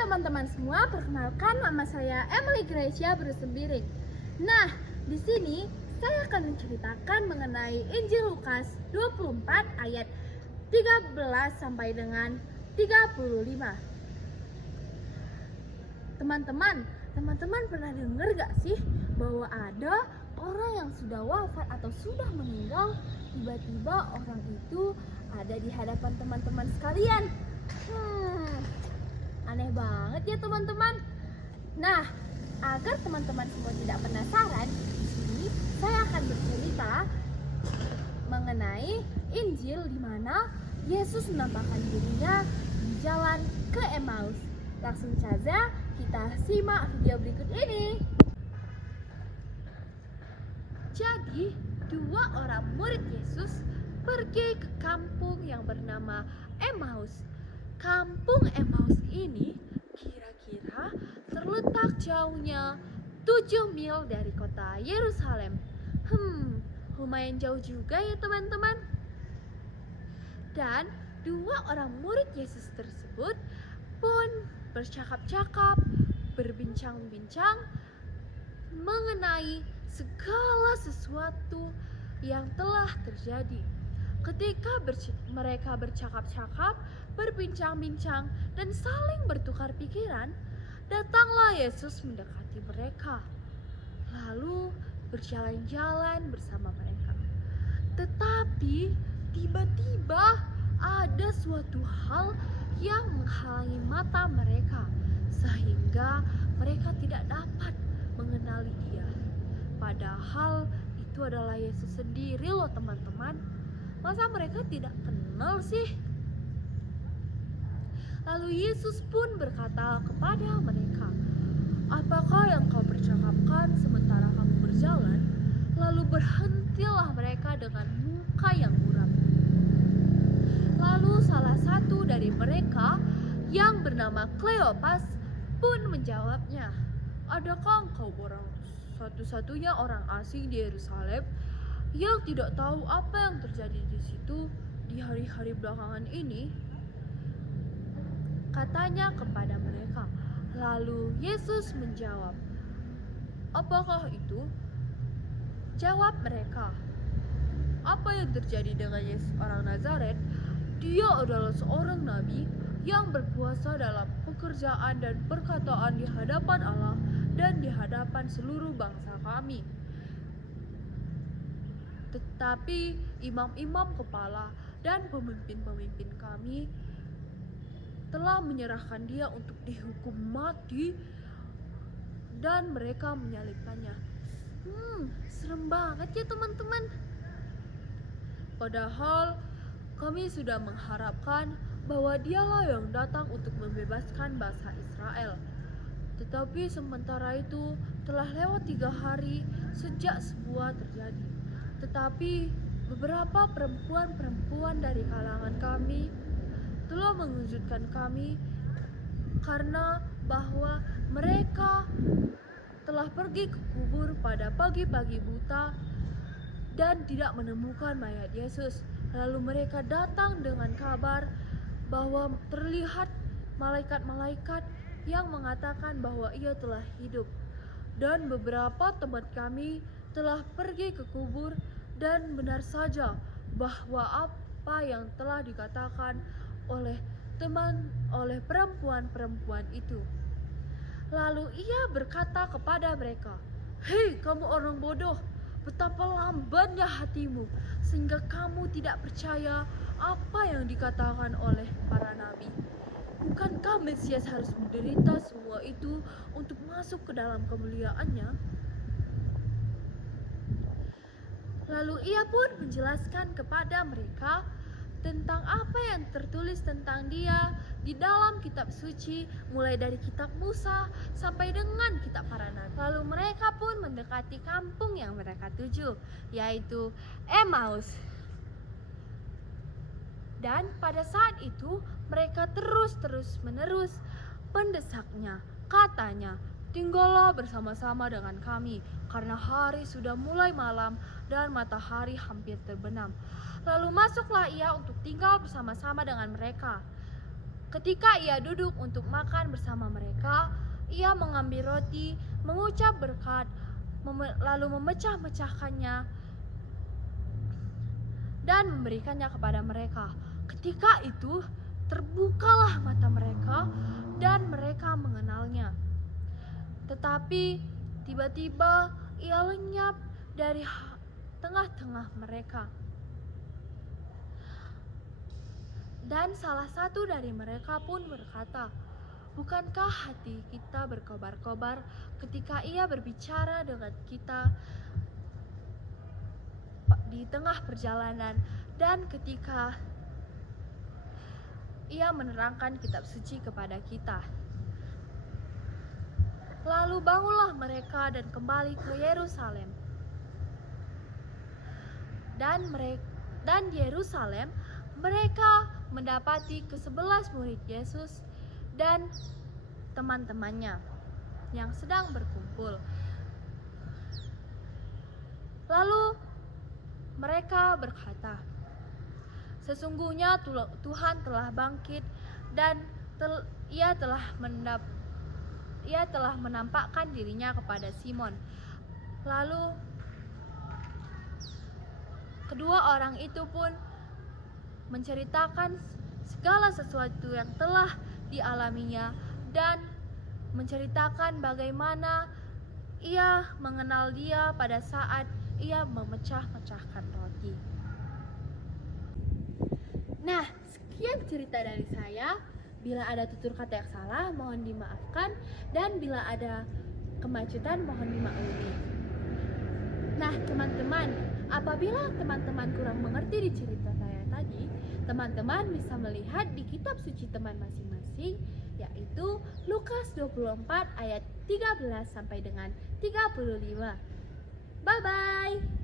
teman-teman semua, perkenalkan nama saya Emily Gracia Brusembiring. Nah, di sini saya akan menceritakan mengenai Injil Lukas 24 ayat 13 sampai dengan 35. Teman-teman pernah dengar gak sih bahwa ada orang yang sudah wafat atau sudah meninggal, tiba-tiba orang itu ada di hadapan teman-teman sekalian? Aneh banget ya teman-teman. Nah, agar teman-teman semua tidak penasaran, di sini saya akan bercerita mengenai Injil di mana Yesus menampakkan dirinya di jalan ke Emmaus. Langsung saja kita simak video berikut ini. Jadi, dua orang murid Yesus pergi ke kampung yang bernama Emmaus. Kampung Emmaus ini kira-kira terletak jauhnya 7 mil dari kota Yerusalem. Lumayan jauh juga ya teman-teman. Dan dua orang murid Yesus tersebut pun bercakap-cakap, berbincang-bincang mengenai segala sesuatu yang telah terjadi. Ketika mereka bercakap-cakap, berbincang-bincang, dan saling bertukar pikiran, datanglah Yesus mendekati mereka, lalu berjalan-jalan bersama mereka. Tetapi tiba-tiba ada suatu hal yang menghalangi mata mereka, sehingga mereka tidak dapat mengenali Dia. Padahal itu adalah Yesus sendiri loh teman-teman. Masa mereka tidak kenal sih? Lalu Yesus pun berkata kepada mereka, "Apakah yang kau percakapkan sementara kamu berjalan?" Lalu berhentilah mereka dengan muka yang muram. Lalu salah satu dari mereka yang bernama Kleopas pun menjawabnya, "Adakah engkau satu-satunya orang asing di Yerusalem yang tidak tahu apa yang terjadi di situ di hari-hari belakangan ini?" Katanya kepada mereka. Lalu Yesus menjawab, "Apakah itu?" Jawab mereka, "Apa yang terjadi dengan Yesus orang Nazaret? Dia adalah seorang nabi yang berkuasa dalam pekerjaan dan perkataan di hadapan Allah dan di hadapan seluruh bangsa kami. Tetapi imam-imam kepala dan pemimpin-pemimpin kami telah menyerahkan dia untuk dihukum mati dan mereka menyalibkannya." Serem banget ya teman-teman. Padahal kami sudah mengharapkan bahwa dialah yang datang untuk membebaskan bangsa Israel. Tetapi sementara itu telah lewat 3 hari sejak semua terjadi. Tetapi beberapa perempuan-perempuan dari kalangan kami telah mengejutkan kami karena bahwa mereka telah pergi ke kubur pada pagi-pagi buta dan tidak menemukan mayat Yesus. Lalu mereka datang dengan kabar bahwa terlihat malaikat-malaikat yang mengatakan bahwa ia telah hidup. Dan beberapa teman kami telah pergi ke kubur dan benar saja bahwa apa yang telah dikatakan oleh perempuan-perempuan itu. Lalu ia berkata kepada mereka, "Hei kamu orang bodoh, betapa lambannya hatimu sehingga kamu tidak percaya apa yang dikatakan oleh para nabi. Bukankah Mesias harus menderita semua itu untuk masuk ke dalam kemuliaannya?" Lalu ia pun menjelaskan kepada mereka tentang apa yang tertulis tentang dia di dalam kitab suci, mulai dari kitab Musa sampai dengan kitab para nabi. Lalu mereka pun mendekati kampung yang mereka tuju, yaitu Emmaus. Dan pada saat itu mereka terus-menerus mendesaknya. Katanya, "Tinggallah bersama-sama dengan kami, karena hari sudah mulai malam dan matahari hampir terbenam." Lalu masuklah ia untuk tinggal bersama-sama dengan mereka. Ketika ia duduk untuk makan bersama mereka, ia mengambil roti, mengucap berkat, lalu memecah-mecahkannya dan memberikannya kepada mereka. Ketika itu, terbukalah mata mereka dan mereka mengenalnya. Tetapi tiba-tiba ia lenyap dari tengah-tengah mereka. Dan salah satu dari mereka pun berkata, "Bukankah hati kita berkobar-kobar ketika ia berbicara dengan kita di tengah perjalanan dan ketika ia menerangkan kitab suci kepada kita?" Lalu bangunlah mereka dan kembali ke Yerusalem. Dan di Yerusalem mereka mendapati ke-11 murid Yesus dan teman-temannya yang sedang berkumpul. Lalu mereka berkata, "Sesungguhnya Tuhan telah bangkit dan ia telah menampakkan dirinya kepada Simon." Lalu kedua orang itu pun menceritakan segala sesuatu yang telah dialaminya dan menceritakan bagaimana ia mengenal dia pada saat ia memecah-mecahkan roti. Nah, sekian cerita dari saya. Bila ada tutur kata yang salah, mohon dimaafkan, dan bila ada kemacetan, mohon dimaklumi. Nah, teman-teman, apabila teman-teman kurang mengerti di cerita saya tadi, teman-teman bisa melihat di kitab suci teman masing-masing, yaitu Lukas 24 ayat 13 sampai dengan 35. Bye-bye!